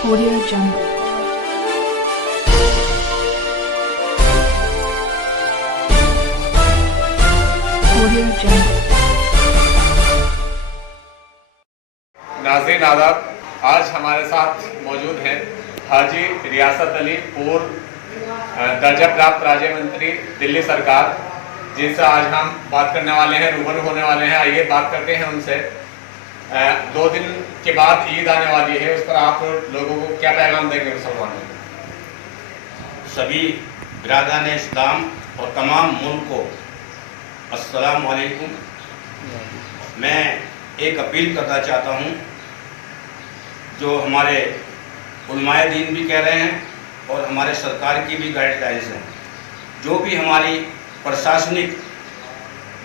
Audio Jungle. Audio Jungle. नाज़रीन आदाब, आज हमारे साथ मौजूद हैं हाजी रियासत अली, पूर्व दर्जा प्राप्त राज्य मंत्री दिल्ली सरकार, जिनसे आज हम बात करने वाले हैं, रूबरू होने वाले हैं। आइए बात करते हैं उनसे। 2 दिन के बाद ईद आने वाली है, उस पर आप लोगों को क्या पैगाम देंगे मुसलमानों को? सभी बिरादरान इस्लाम और तमाम मुल्क को अस्सलाम वालेकुम। मैं एक अपील करना चाहता हूँ, जो हमारे उलमाए दीन भी कह रहे हैं और हमारे सरकार की भी गाइडलाइंस हैं। जो भी हमारी प्रशासनिक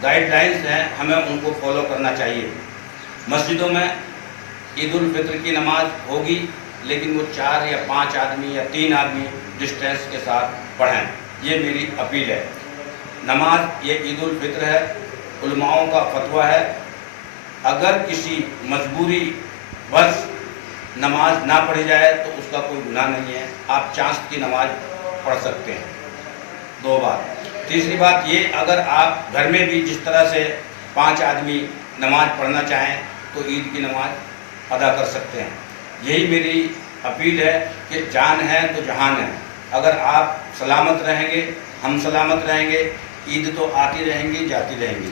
गाइडलाइंस हैं, हमें उनको फॉलो करना चाहिए। मस्जिदों में ईद उल फित्र की नमाज होगी, लेकिन वो 4 या 5 आदमी या 3 आदमी डिस्टेंस के साथ पढ़ें। ये मेरी अपील है। नमाज ये ईद उल फित्र है, उलमाओं का फतवा है। अगर किसी मजबूरी बस नमाज ना पढ़ी जाए तो उसका कोई गुनाह नहीं है, आप चांस की नमाज पढ़ सकते हैं 2 बार। तीसरी बात ये, अगर आप घर में भी जिस तरह से 5 आदमी नमाज पढ़ना चाहें तो ईद की नमाज अदा कर सकते हैं। यही मेरी अपील है कि जान है तो जहान है। अगर आप सलामत रहेंगे, हम सलामत रहेंगे, ईद तो आती रहेंगी, जाती रहेंगी।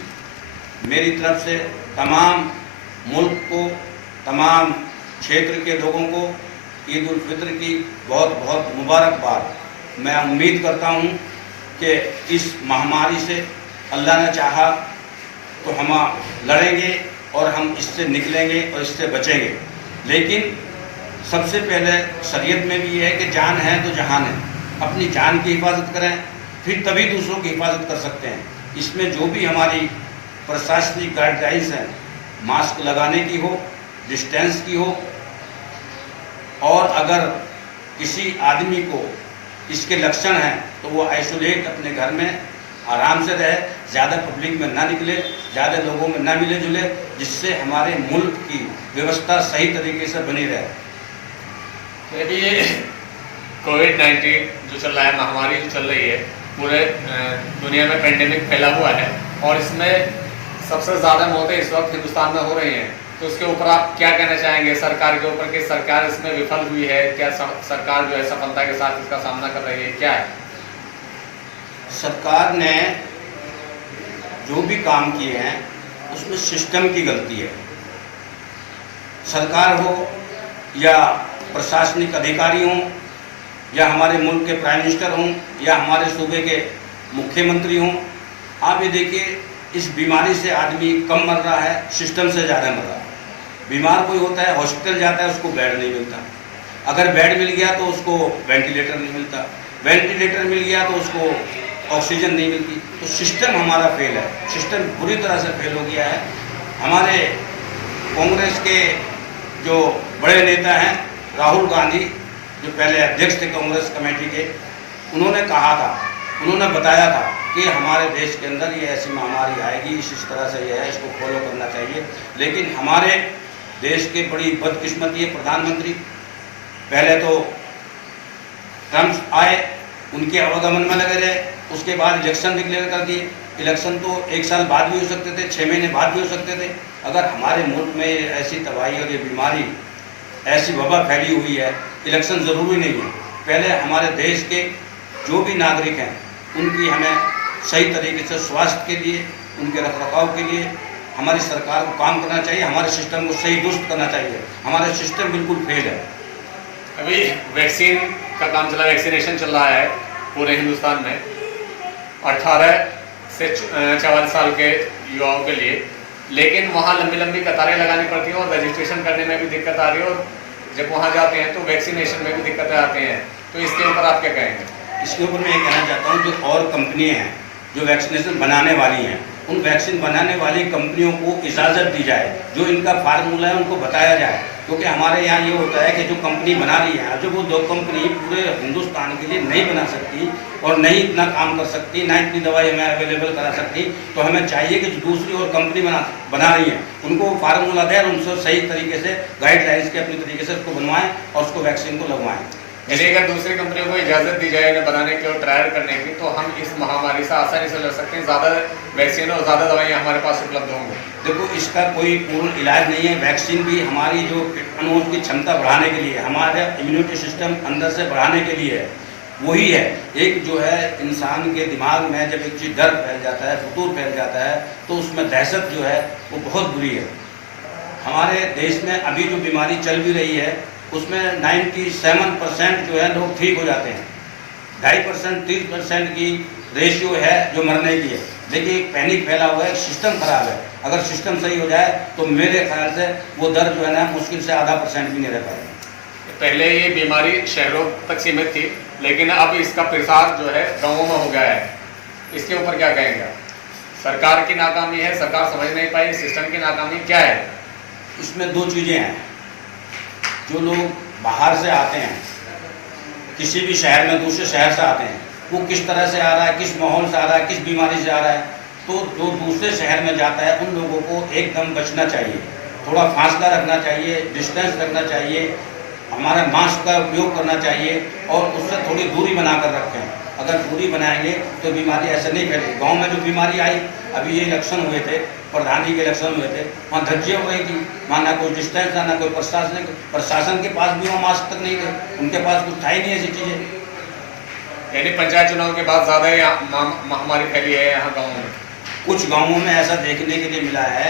मेरी तरफ से तमाम मुल्क को, तमाम क्षेत्र के लोगों को ईद उल फित्र की बहुत बहुत मुबारकबाद। मैं उम्मीद करता हूँ कि इस महामारी से अल्लाह ने चाहा तो हम लड़ेंगे और हम इससे निकलेंगे और इससे बचेंगे। लेकिन सबसे पहले शरीयत में भी ये है कि जान है तो जहान है। अपनी जान की हिफाजत करें, फिर तभी दूसरों की हिफाजत कर सकते हैं। इसमें जो भी हमारी प्रशासनिक गाइडलाइंस हैं, मास्क लगाने की हो, डिस्टेंस की हो, और अगर किसी आदमी को इसके लक्षण हैं तो वो आइसोलेट अपने घर में आराम से रहे, ज़्यादा पब्लिक में ना निकले, ज़्यादा लोगों में ना मिले जुले, जिससे हमारे मुल्क की व्यवस्था सही तरीके से बनी रहे। ये कोविड-19 जो चल रहा है, महामारी जो चल रही है, पूरे दुनिया में पेंडेमिक फैला हुआ है और इसमें सबसे ज़्यादा मौतें इस वक्त हिंदुस्तान में हो रही हैं। तो उसके ऊपर आप क्या कहना चाहेंगे सरकार के ऊपर, कि सरकार इसमें विफल हुई है? क्या सरकार जो है सफलता के साथ इसका सामना कर रही है, क्या है? सरकार ने जो भी काम किए हैं उसमें सिस्टम की गलती है। सरकार हो या प्रशासनिक अधिकारी हों या हमारे मुल्क के प्राइम मिनिस्टर हों या हमारे सूबे के मुख्यमंत्री हों, आप ये देखिए, इस बीमारी से आदमी कम मर रहा है, सिस्टम से ज़्यादा मर रहा है। बीमार कोई होता है, हॉस्पिटल जाता है, उसको बेड नहीं मिलता। अगर बेड मिल गया तो उसको वेंटिलेटर नहीं मिलता, वेंटिलेटर मिल गया तो उसको ऑक्सीजन नहीं मिलती। तो सिस्टम हमारा फेल है, सिस्टम बुरी तरह से फेल हो गया है। हमारे कांग्रेस के जो बड़े नेता हैं, राहुल गांधी, जो पहले अध्यक्ष थे कांग्रेस कमेटी के, उन्होंने कहा था, उन्होंने बताया था कि हमारे देश के अंदर ये ऐसी महामारी आएगी, इस तरह से ये है, इसको फॉलो करना चाहिए। लेकिन हमारे देश के बड़ी बदकिस्मती है, प्रधानमंत्री पहले तो ट्रम्प आए, उनके आवागमन में लगे रहे, उसके बाद इलेक्शन डिक्लेयर कर दिए। इलेक्शन तो 1 साल बाद भी हो सकते थे, 6 महीने बाद भी हो सकते थे। अगर हमारे मुल्क में ऐसी तबाही और ये बीमारी, ऐसी वबा फैली हुई है, इलेक्शन ज़रूरी नहीं है। पहले हमारे देश के जो भी नागरिक हैं, उनकी हमें सही तरीके से स्वास्थ्य के लिए, उनके रखरखाव के लिए हमारी सरकार को काम करना चाहिए, हमारे सिस्टम को सही दुरुस्त करना चाहिए। हमारा सिस्टम बिल्कुल फेल है। अभी वैक्सीन का काम चला, वैक्सीनेशन चल रहा है पूरे हिंदुस्तान में 18 से 44 साल के युवाओं के लिए, लेकिन वहाँ लंबी लंबी कतारें लगानी पड़ती हैं और रजिस्ट्रेशन करने में भी दिक्कत आ रही है, और जब वहाँ जाते हैं तो वैक्सीनेशन में भी दिक्कतें आती हैं। तो इसके ऊपर आप क्या कहेंगे? इसके ऊपर मैं ये कहना चाहता हूँ, जो और कंपनियाँ हैं जो वैक्सीनेशन बनाने वाली हैं, उन वैक्सीन बनाने वाली कंपनियों को इजाज़त दी जाए, जो इनका फार्मूला है उनको बताया जाए। क्योंकि हमारे यहाँ ये होता है कि जो कंपनी बना रही है, जो वो दो कंपनी पूरे हिंदुस्तान के लिए नहीं बना सकती और नहीं इतना काम कर सकती, ना इतनी दवाई हमें अवेलेबल करा सकती, तो हमें चाहिए कि जो दूसरी और कंपनी बना रही है उनको फार्मूला दें और उनसे सही तरीके से गाइडलाइंस के अपनी तरीके से उसको बनवाएं और उसको वैक्सीन को लगवाएं। यदि अगर दूसरी कंपनियों को इजाज़त दी जाए इन्हें बनाने की और ट्रायल करने की, तो हम इस महामारी से आसानी से लड़ सकते हैं, ज़्यादा वैक्सीन और ज़्यादा दवाइयाँ हमारे पास उपलब्ध होंगी। देखो, इसका कोई पूर्ण इलाज नहीं है। वैक्सीन भी हमारी जो अणुओं की क्षमता बढ़ाने के लिए, हमारे इम्यूनिटी सिस्टम अंदर से बढ़ाने के लिए है, वही है। एक जो है इंसान के दिमाग में जब एक चीज़ डर फैल जाता है, फतूर फैल जाता है, तो उसमें दहशत जो है वो बहुत बुरी है। हमारे देश में अभी जो बीमारी चल भी रही है उसमें 97% जो है लोग ठीक हो जाते हैं। 2.5% 30% की रेशियो है जो मरने की है। देखिए, एक पैनिक फैला हुआ है, सिस्टम खराब है। अगर सिस्टम सही हो जाए तो मेरे ख्याल से वो दर जो है ना मुश्किल से आधा % भी नहीं रह पाएगा। पहले ये बीमारी शहरों तक सीमित थी, लेकिन अब इसका प्रसार जो है गाँवों में हो गया है। इसके ऊपर क्या कहेंगे? सरकार की नाकामी है, सरकार समझ नहीं पाई, सिस्टम की नाकामी क्या है? इसमें दो चीज़ें हैं। जो लोग बाहर से आते हैं, किसी भी शहर में दूसरे शहर से आते हैं, वो किस तरह से आ रहा है, किस माहौल से आ रहा है, किस बीमारी से आ रहा है, तो जो दूसरे शहर में जाता है उन लोगों को एकदम बचना चाहिए, थोड़ा फासला रखना चाहिए, डिस्टेंस रखना चाहिए, हमारा मास्क का उपयोग करना चाहिए और उससे थोड़ी दूरी बनाकर रखें। अगर दूरी बनाएंगे तो बीमारी ऐसे नहीं फैलेगी। गाँव में जो बीमारी आई, अभी ये इलेक्शन हुए थे, प्रधान जी के इलेक्शन हुए थे, वहाँ धज्जियाँ हो रही थी, वहाँ ना कोई डिस्टेंस था, ना कोई प्रशासन के पास भी वहाँ मास्क तक नहीं थे, उनके पास कुछ था ही नहीं ऐसी चीज़ें। यानी पंचायत चुनाव के बाद ज़्यादा यहाँ महामारी फैली है यहाँ गाँव में। कुछ गाँवों में ऐसा देखने के लिए मिला है,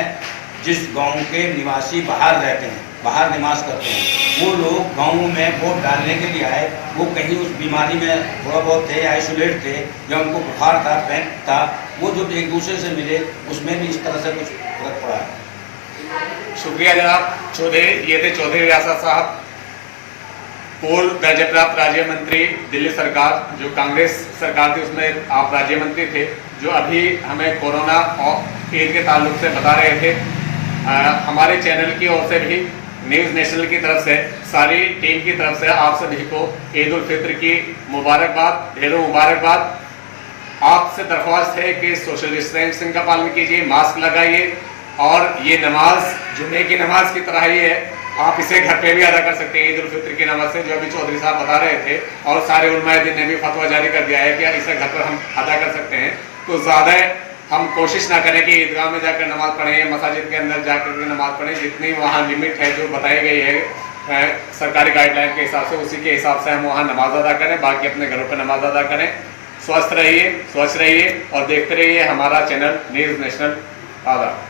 जिस गाँव के निवासी बाहर रहते हैं, बाहर निवास करते हैं, वो लोग गाँव में वोट डालने के लिए आए, वो कहीं उस बीमारी में थोड़ा बहुत थे, आइसोलेट थे, या उनको बुखार था, पेट था, वो जो एक दूसरे से मिले उसमें भी इस तरह से कुछ फर्क पड़ा है। शुक्रिया जनाब चौधरी। ये थे चौधरी रियासत साहब, पूर्व दर्जा प्राप्त राज्य मंत्री दिल्ली सरकार, जो कांग्रेस सरकार थी उसमें आप राज्य मंत्री थे, जो अभी हमें कोरोना और ईद के ताल्लुक से बता रहे थे। हमारे चैनल की ओर से भी, न्यूज़ नेशनल की तरफ से, सारी टीम की तरफ से आप सभी को ईद उल फित्र की मुबारकबाद, ढेरों मुबारकबाद। आपसे दरख्वास्त है कि सोशल डिस्टेंसिंग का पालन कीजिए, मास्क लगाइए, और ये नमाज जुम्मे की नमाज की तरह ही है, आप इसे घर पे भी अदा कर सकते हैं। ईद उल फित्र की नमाज से, जो अभी चौधरी साहब बता रहे थे, और सारे उलमाए दिन ने भी फतवा जारी कर दिया है कि इसे घर पर हम अदा कर सकते हैं। तो ज़्यादा हम कोशिश ना करें कि ईदगाह में जाकर नमाज पढ़ें या मसाजिद के अंदर जाकर के नमाज पढ़ें। जितनी वहाँ लिमिट है जो बताई गई है सरकारी गाइडलाइन के हिसाब से, उसी के हिसाब से हम वहाँ नमाज अदा करें, बाकी अपने घरों पर नमाज अदा करें। स्वस्थ रहिए, स्वच्छ रहिए और देखते रहिए हमारा चैनल न्यूज़ नेशनल। आदाब।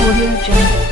Audio Jungle.